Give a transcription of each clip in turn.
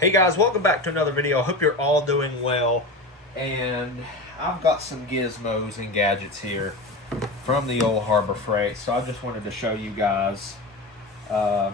Hey guys, welcome back to another video. I hope you're all doing well. And I've got some gizmos and gadgets here from the old Harbor Freight. So I just wanted to show you guys. My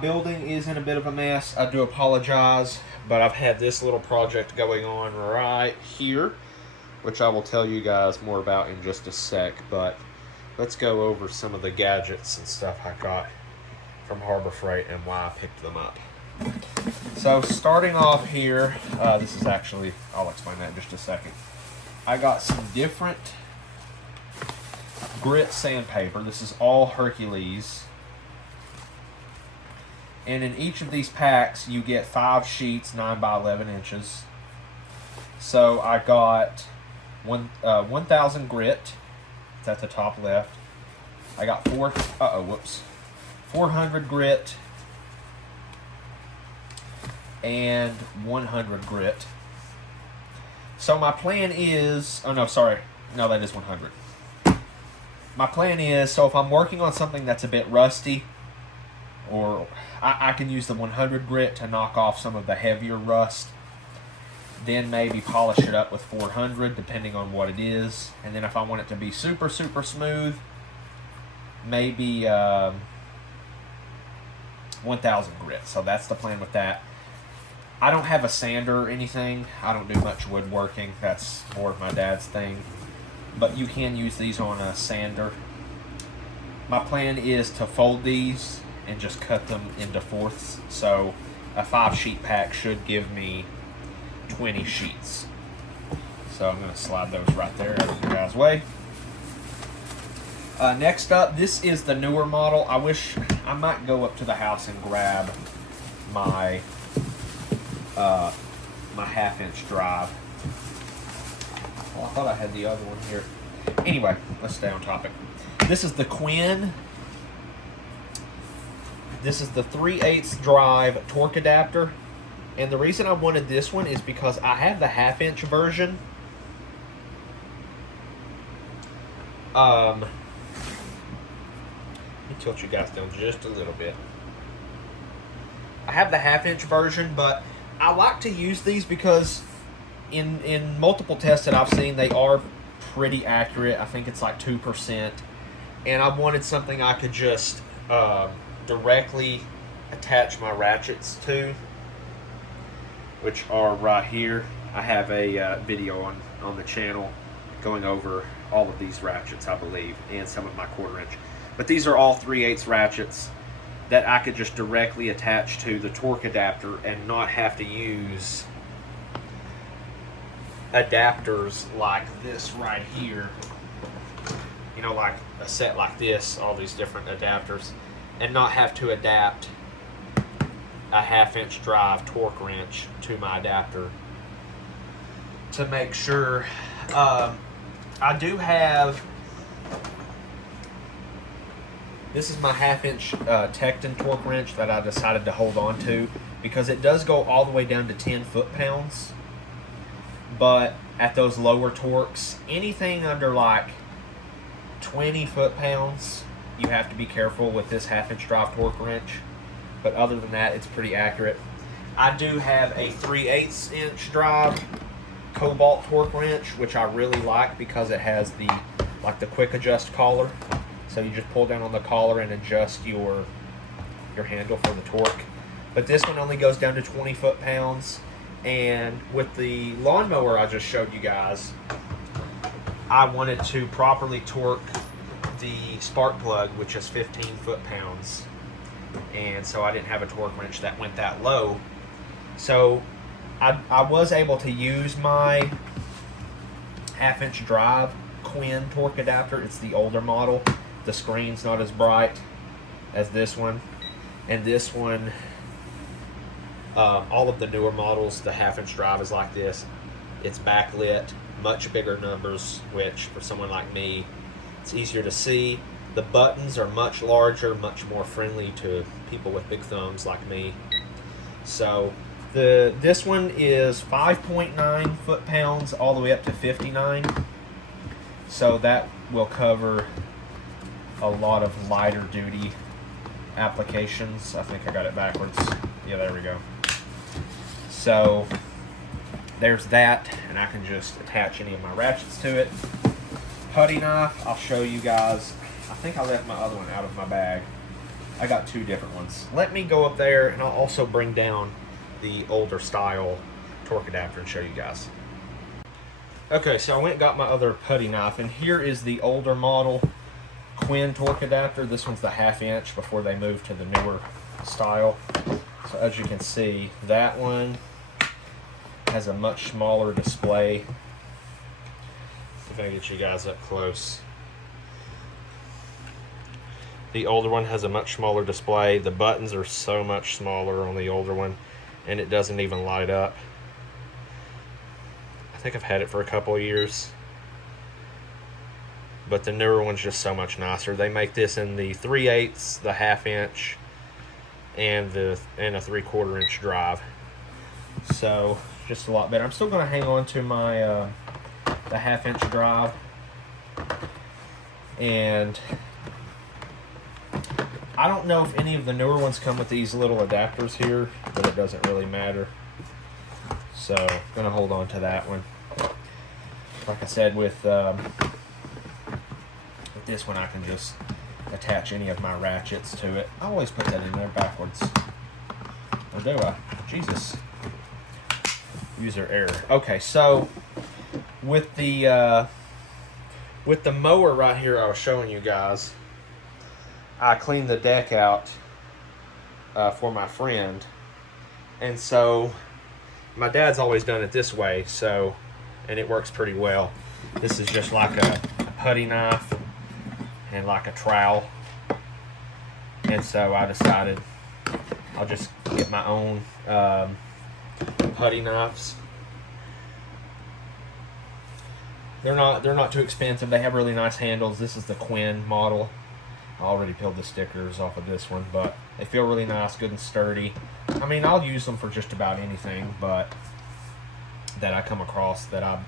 building is in a bit of a mess. I do apologize, but I've had this little project going on right here, which I will tell you guys more about in just a sec. But let's go over some of the gadgets and stuff I got from Harbor Freight and why I picked them up. So starting off here, this is actually, I'll explain that in just a second. I got some different grit sandpaper. This is all Hercules. And in each of these packs, you get 5 sheets, 9 by 11 inches. So I got 1,000 grit. It's at the top left. I got 400 grit. And 100 grit. So my plan is, that is 100. My plan is, so if I'm working on something that's a bit rusty, or I can use the 100 grit to knock off some of the heavier rust, then maybe polish it up with 400 depending on what it is, and then if I want it to be super smooth, maybe 1,000 grit. So that's the plan with that. I don't have a sander or anything. I don't do much woodworking. That's more of my dad's thing. But you can use these on a sander. My plan is to fold these and just cut them into fourths. So a 5-sheet pack should give me 20 sheets. So I'm going to slide those right there out of your guys' way. Next up, this is the newer model. I wish I might go up to the house and grab my my 1/2-inch drive. Well, I thought I had the other one here. Anyway, let's stay on topic. This is the Quinn. This is the 3/8 drive torque adapter. And the reason I wanted this one is because I have the 1/2-inch version. Let me tilt you guys down just a little bit. I have the 1/2-inch version, but I like to use these because in multiple tests that I've seen, they are pretty accurate. I think it's like 2%. And I wanted something I could just directly attach my ratchets to, which are right here. I have a video on the channel going over all of these ratchets, I believe, and some of my 1/4-inch. But these are all 3/8 ratchets that I could just directly attach to the torque adapter and not have to use adapters like this right here. You know, like a set like this, all these different adapters, and not have to adapt a 1/2-inch drive torque wrench to my adapter to make sure. I do have, this is my 1/2-inch Tecton torque wrench that I decided to hold on to because it does go all the way down to 10 foot-pounds. But at those lower torques, anything under like 20 foot-pounds, you have to be careful with this 1/2-inch drive torque wrench. But other than that, it's pretty accurate. I do have a 3/8-inch drive Cobalt torque wrench, which I really like because it has the quick adjust collar. So you just pull down on the collar and adjust your handle for the torque. But this one only goes down to 20 foot-pounds. And with the lawnmower I just showed you guys, I wanted to properly torque the spark plug, which is 15 foot-pounds. And so I didn't have a torque wrench that went that low. So I was able to use my 1/2-inch drive Quinn torque adapter. It's the older model. The screen's not as bright as this one. And this one, all of the newer models, the 1/2-inch drive is like this. It's backlit, much bigger numbers, which for someone like me, it's easier to see. The buttons are much larger, much more friendly to people with big thumbs like me. So this one is 5.9 foot-pounds all the way up to 59. So that will cover a lot of lighter duty applications. I think I got it backwards. Yeah, there we go. So there's that, and I can just attach any of my ratchets to it. Putty knife, I'll show you guys. I think I left my other one out of my bag. I got two different ones. Let me go up there, and I'll also bring down the older style torque adapter and show you guys. Okay, so I went and got my other putty knife, and here is the older model Quinn torque adapter. This one's the 1/2 inch before they moved to the newer style. So as you can see, that one has a much smaller display. See if I can get you guys up close. The older one has a much smaller display. The buttons are so much smaller on the older one, and it doesn't even light up. I think I've had it for a couple of years, but the newer one's just so much nicer. They make this in the 3/8, the 1/2 inch, and a 3/4 inch drive. So just a lot better. I'm still going to hang on to my the 1/2 inch drive, and I don't know if any of the newer ones come with these little adapters here, but it doesn't really matter. So I'm going to hold on to that one. Like I said, with this one I can just attach any of my ratchets to it. I always put that in there backwards. Or do I? Jesus. User error. Okay, so with the mower right here I was showing you guys, I cleaned the deck out for my friend, and so my dad's always done it this way, so, and it works pretty well. This is just like a putty knife and like a trowel, and so I decided I'll just get my own putty knives. They're not too expensive. They have really nice handles. This is the Quinn model. I already peeled the stickers off of this one, but they feel really nice, good and sturdy. I mean, I'll use them for just about anything, but that I come across that I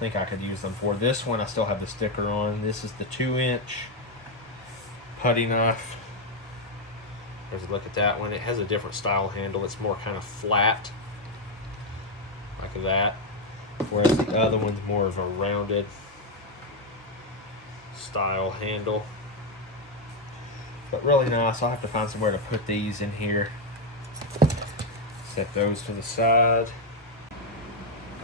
think I could use them for. This one I still have the sticker on. This is the 2-inch putty knife. There's a look at that one. It has a different style handle. It's more kind of flat, like that, whereas the other one's more of a rounded style handle. But really nice. I'll have to find somewhere to put these in here. Set those to the side.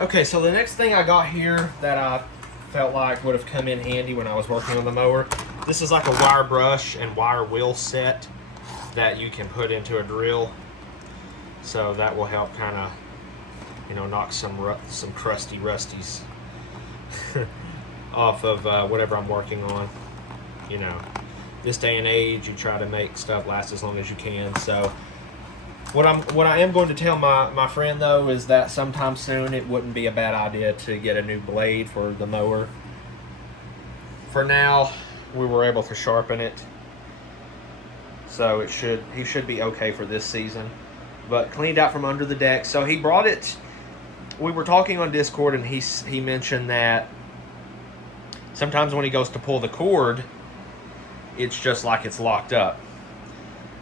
Okay, so the next thing I got here that I felt like would have come in handy when I was working on the mower, this is like a wire brush and wire wheel set that you can put into a drill. So that will help kind of, knock some crusty rusties off of whatever I'm working on. This day and age, you try to make stuff last as long as you can. So what I am going to tell my friend though is that sometime soon it wouldn't be a bad idea to get a new blade for the mower. For now, we were able to sharpen it, so he should be okay for this season. But cleaned out from under the deck. So he brought it. We were talking on Discord, and he mentioned that sometimes when he goes to pull the cord, it's just like it's locked up.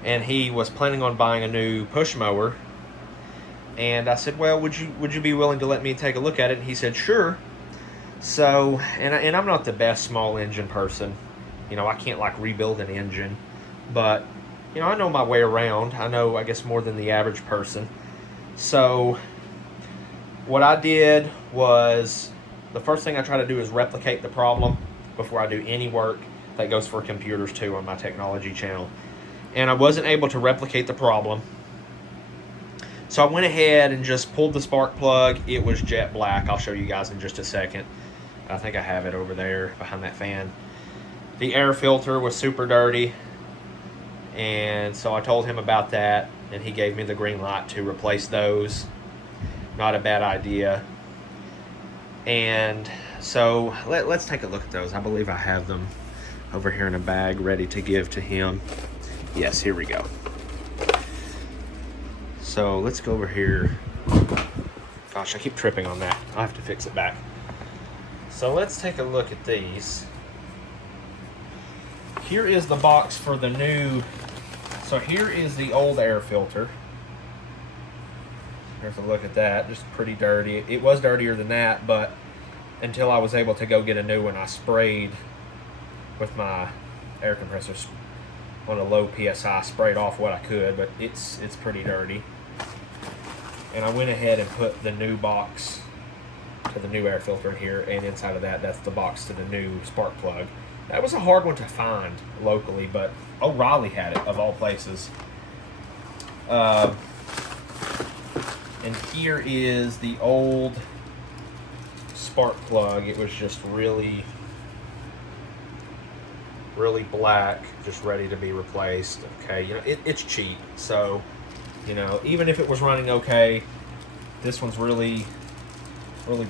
And he was planning on buying a new push mower. And I said, well, would you be willing to let me take a look at it? And he said, sure. So, and I'm not the best small engine person. I can't like rebuild an engine. But, I know my way around. I know, I guess, more than the average person. So, what I did was, the first thing I try to do is replicate the problem before I do any work. That goes for computers too on my technology channel. And I wasn't able to replicate the problem. So I went ahead and just pulled the spark plug. It was jet black. I'll show you guys in just a second. I think I have it over there behind that fan. The air filter was super dirty. And so I told him about that, and he gave me the green light to replace those. Not a bad idea. And so let's take a look at those. I believe I have them over here in a bag ready to give to him. Yes, here we go. So let's go over here. Gosh, I keep tripping on that. I'll have to fix it back. So let's take a look at these. Here is the box for the new. So here is the old air filter. There's a look at that. Just pretty dirty. It was dirtier than that, but until I was able to go get a new one, I sprayed with my air compressor on a low PSI, sprayed off what I could, but it's pretty dirty. And I went ahead and put the new box to the new air filter in here, and inside of that, that's the box to the new spark plug. That was a hard one to find locally, but O'Reilly had it, of all places. And here is the old spark plug. It was just really black, just ready to be replaced. Okay, you know, it's cheap, so, you know, even if it was running okay, this one's really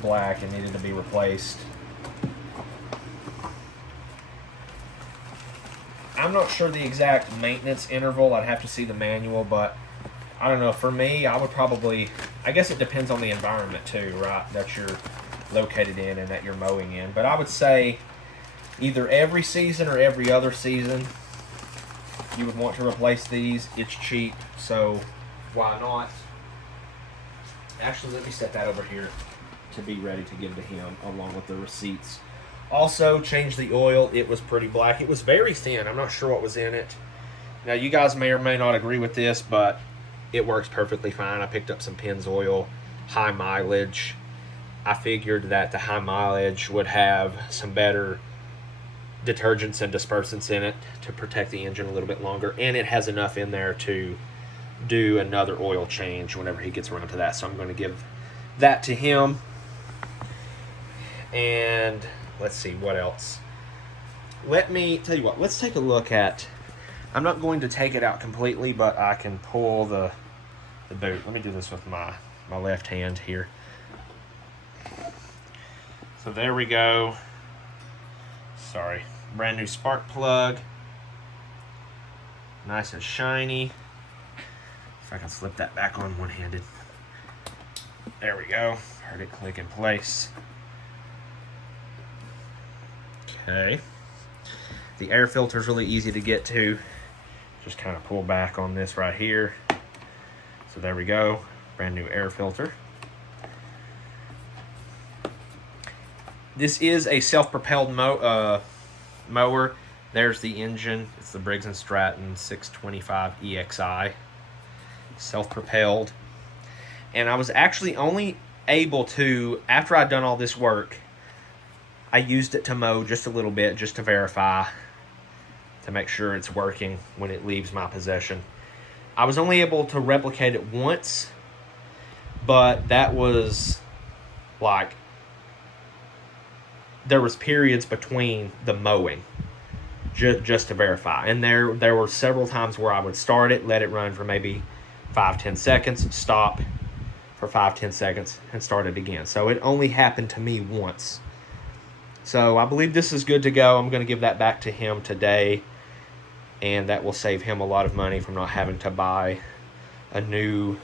black and needed to be replaced. I'm not sure the exact maintenance interval. I'd have to see the manual, but I don't know. For me, I would probably, I guess it depends on the environment too, right, that you're located in and that you're mowing in. But I would say either every season or every other season you would want to replace these. It's cheap, so why not? Actually, let me set that over here to be ready to give to him along with the receipts. Also, changed the oil. It was pretty black. It was very thin. I'm not sure what was in it. Now, you guys may or may not agree with this, but it works perfectly fine. I picked up some Pennzoil, high mileage. I figured that the high mileage would have some better detergents and dispersants in it to protect the engine a little bit longer, and it has enough in there to do another oil change whenever he gets around to that. So I'm going to give that to him. And let's see what else. Let me tell you what, let's take a look at, I'm not going to take it out completely, but I can pull the boot. Let me do this with my left hand here. So there we go. Sorry. Brand new spark plug. Nice and shiny. If I can slip that back on one-handed. There we go. Heard it click in place. Okay. The air filter is really easy to get to. Just kind of pull back on this right here. So there we go. Brand new air filter. This is a self-propelled mower. There's the engine. It's the Briggs & Stratton 625 EXI. Self-propelled. And I was actually only able to, after I'd done all this work, I used it to mow just a little bit, just to verify, to make sure it's working when it leaves my possession. I was only able to replicate it once, but that was like, there was periods between the mowing just to verify. And there were several times where I would start it, let it run for maybe 5-10 seconds, stop for 5-10 seconds, and start it again. So it only happened to me once. So I believe this is good to go. I'm going to give that back to him today, and that will save him a lot of money from not having to buy a new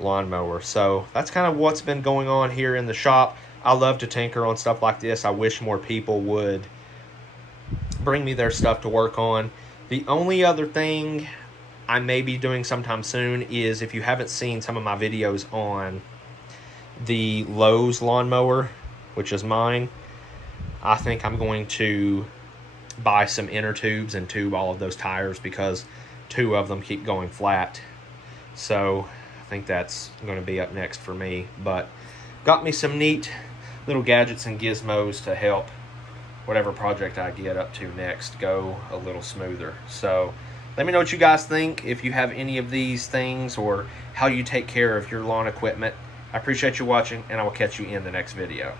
lawnmower. So that's kind of what's been going on here in the shop. I love to tinker on stuff like this. I wish more people would bring me their stuff to work on. The only other thing I may be doing sometime soon is, if you haven't seen some of my videos on the Lowe's lawnmower, which is mine, I think I'm going to buy some inner tubes and tube all of those tires, because 2 of them keep going flat. So I think that's going to be up next for me. But got me some neat little gadgets and gizmos to help whatever project I get up to next go a little smoother. So let me know what you guys think, if you have any of these things, or how you take care of your lawn equipment. I appreciate you watching, and I will catch you in the next video.